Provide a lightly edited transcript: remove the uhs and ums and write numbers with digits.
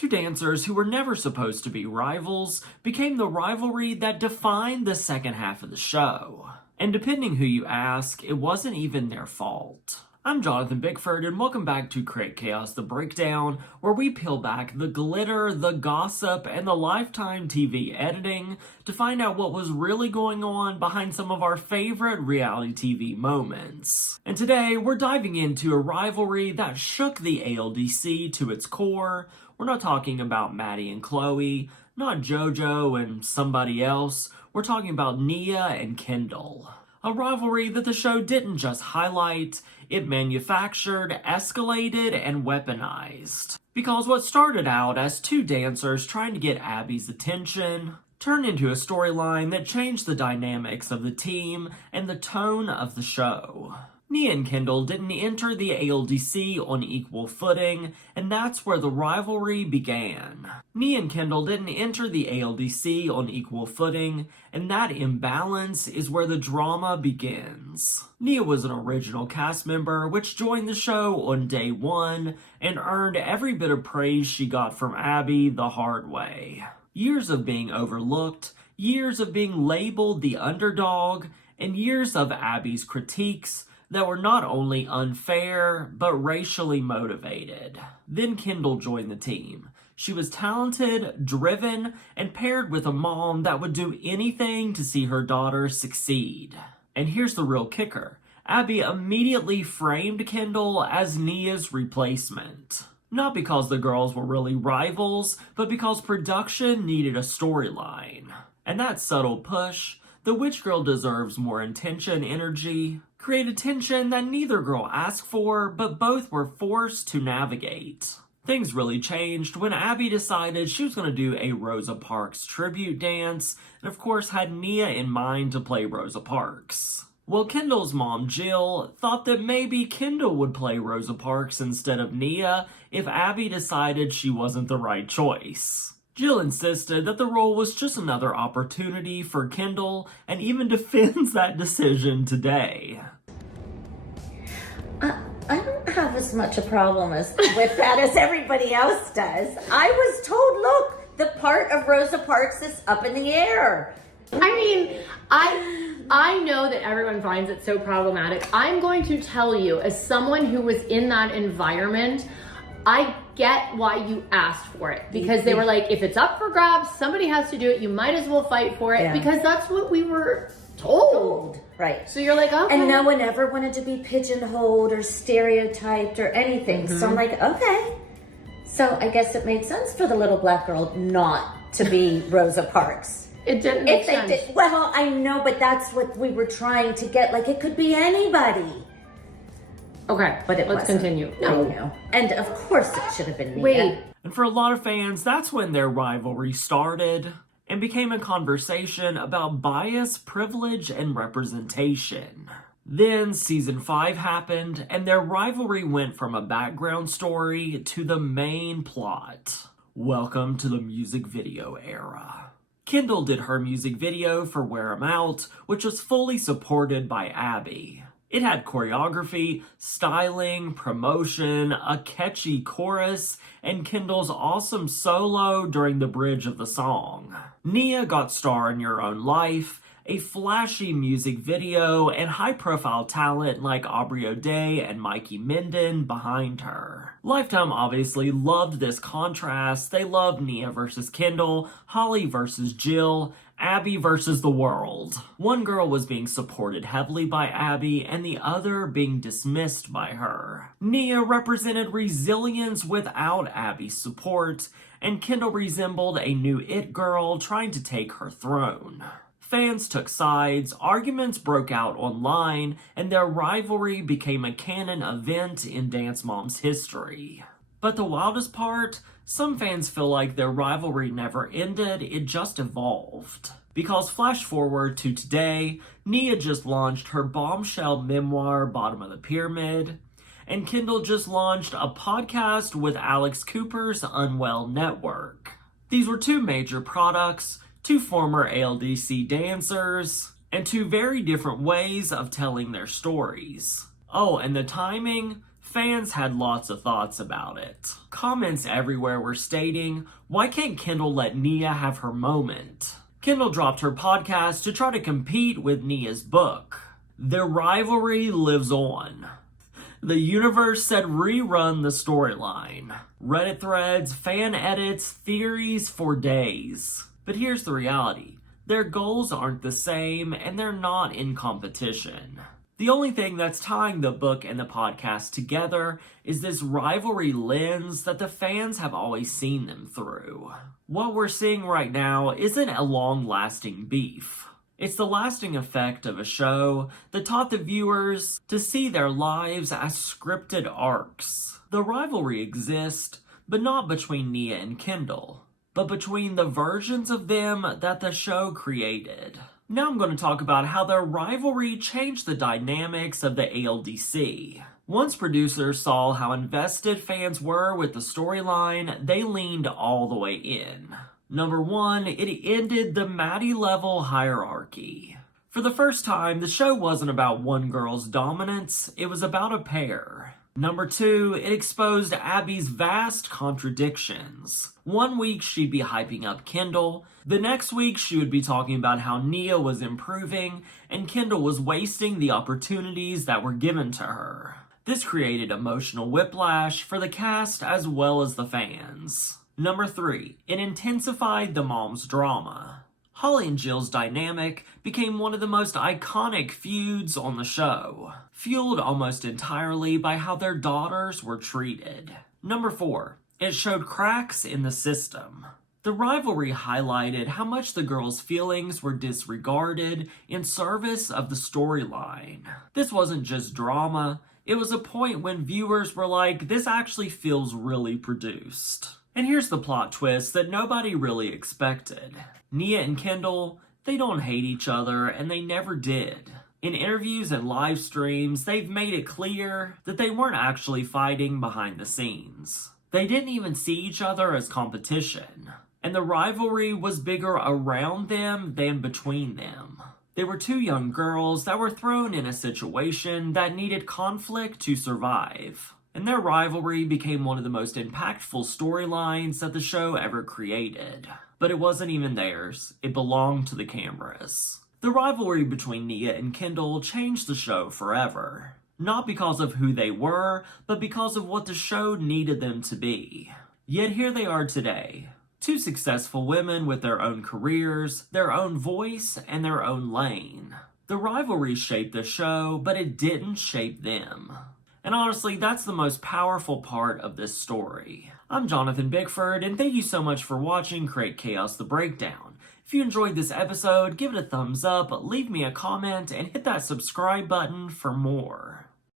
Two dancers who were never supposed to be rivals became the rivalry that defined the second half of the show. And depending who you ask, it wasn't even their fault. I'm Jonathan Bickford, and welcome back to CreateChaos, the breakdown, where we peel back the glitter, the gossip, and the lifetime TV editing to find out what was really going on behind some of our favorite reality TV moments. And today, we're diving into a rivalry that shook the ALDC to its core. We're not talking about Maddie and Chloe, not JoJo and somebody else. We're talking about Nia and Kendall. A rivalry that the show didn't just highlight, it manufactured, escalated, and weaponized. Because what started out as two dancers trying to get Abby's attention turned into a storyline that changed the dynamics of the team and the tone of the show. Nia and Kendall didn't enter the ALDC on equal footing, and that's where the rivalry began. Nia and Kendall didn't enter the ALDC on equal footing, and that imbalance is where the drama begins. Nia was an original cast member which joined the show on day one and earned every bit of praise she got from Abby the hard way. Years of being overlooked, years of being labeled the underdog, and years of Abby's critiques that were not only unfair, but racially motivated. Then Kendall joined the team. She was talented, driven, and paired with a mom that would do anything to see her daughter succeed. And here's the real kicker. Abby immediately framed Kendall as Nia's replacement. Not because the girls were really rivals, but because production needed a storyline. And that subtle push, the which girl deserves more attention energy, created tension that neither girl asked for, but both were forced to navigate. Things really changed when Abby decided she was going to do a Rosa Parks tribute dance, and of course had Nia in mind to play Rosa Parks. Well, Kendall's mom, Jill, thought that maybe Kendall would play Rosa Parks instead of Nia if Abby decided she wasn't the right choice. Jill insisted that the role was just another opportunity for Kendall and even defends that decision today. I don't have as much a problem with that as everybody else does. I was told, look, the part of Rosa Parks is up in the air. I mean, I know that everyone finds it so problematic. I'm going to tell you, as someone who was in that environment, I get why you asked for it, because they were like, if it's up for grabs, somebody has to do it. You might as well fight for it, because that's what we were told. Right. So you're like, okay. And no one ever wanted to be pigeonholed or stereotyped or anything. So I'm like, okay. So I guess it made sense for the little black girl not to be Rosa Parks. It didn't make sense. Well, I know, but that's what we were trying to get. Like, it could be anybody. Okay, but let's continue. No. And of course it should have been Nia. Wait. And for a lot of fans, that's when their rivalry started and became a conversation about bias, privilege, and representation. Then season 5 happened, and their rivalry went from a background story to the main plot. Welcome to the music video era. Kendall did her music video for Wear 'Em Out, which was fully supported by Abby. It had choreography, styling, promotion, a catchy chorus, and Kendall's awesome solo during the bridge of the song. Nia got Star in Your Own Life, a flashy music video, and high-profile talent like Aubrey O'Day and Mikey Minden behind her. Lifetime obviously loved this contrast. They loved Nia versus Kendall, Holly versus Jill, Abby versus the world. One girl was being supported heavily by Abby and the other being dismissed by her. Nia represented resilience without Abby's support, and Kendall resembled a new it girl trying to take her throne. Fans took sides, arguments broke out online, and their rivalry became a canon event in Dance Mom's history. But the wildest part, some fans feel like their rivalry never ended, it just evolved. Because flash forward to today, Nia just launched her bombshell memoir, Bottom of the Pyramid, and Kendall just launched a podcast with Alex Cooper's Unwell Network. These were two major products, two former ALDC dancers, and two very different ways of telling their stories. Oh, and the timing? Fans had lots of thoughts about it. Comments everywhere were stating, "Why can't Kendall let Nia have her moment?" Kendall dropped her podcast to try to compete with Nia's book. Their rivalry lives on. The universe said rerun the storyline. Reddit threads, fan edits, theories for days. But here's the reality. Their goals aren't the same, and they're not in competition. The only thing that's tying the book and the podcast together is this rivalry lens that the fans have always seen them through. What we're seeing right now isn't a long-lasting beef. It's the lasting effect of a show that taught the viewers to see their lives as scripted arcs. The rivalry exists, but not between Nia and Kendall, but between the versions of them that the show created. Now I'm going to talk about how their rivalry changed the dynamics of the ALDC. Once producers saw how invested fans were with the storyline, they leaned all the way in. Number one, it ended the Maddie level hierarchy. For the first time, the show wasn't about one girl's dominance, it was about a pair. Number two, it exposed Abby's vast contradictions. One week she'd be hyping up Kendall, the next week she would be talking about how Nia was improving and Kendall was wasting the opportunities that were given to her. This created emotional whiplash for the cast as well as the fans. Number three, it intensified the mom's drama. Holly and Jill's dynamic became one of the most iconic feuds on the show, fueled almost entirely by how their daughters were treated. Number four, it showed cracks in the system. The rivalry highlighted how much the girls' feelings were disregarded in service of the storyline. This wasn't just drama, it was a point when viewers were like, this actually feels really produced. And here's the plot twist that nobody really expected. Nia and Kendall, they don't hate each other, and they never did. In interviews and live streams, they've made it clear that they weren't actually fighting behind the scenes. They didn't even see each other as competition. And the rivalry was bigger around them than between them. They were two young girls that were thrown in a situation that needed conflict to survive. And their rivalry became one of the most impactful storylines that the show ever created. But it wasn't even theirs, it belonged to the cameras. The rivalry between Nia and Kendall changed the show forever. Not because of who they were, but because of what the show needed them to be. Yet here they are today. Two successful women with their own careers, their own voice, and their own lane. The rivalry shaped the show, but it didn't shape them. And honestly, that's the most powerful part of this story. I'm Jonathan Bickford, and thank you so much for watching CreateChaos The Breakdown. If you enjoyed this episode, give it a thumbs up, leave me a comment, and hit that subscribe button for more.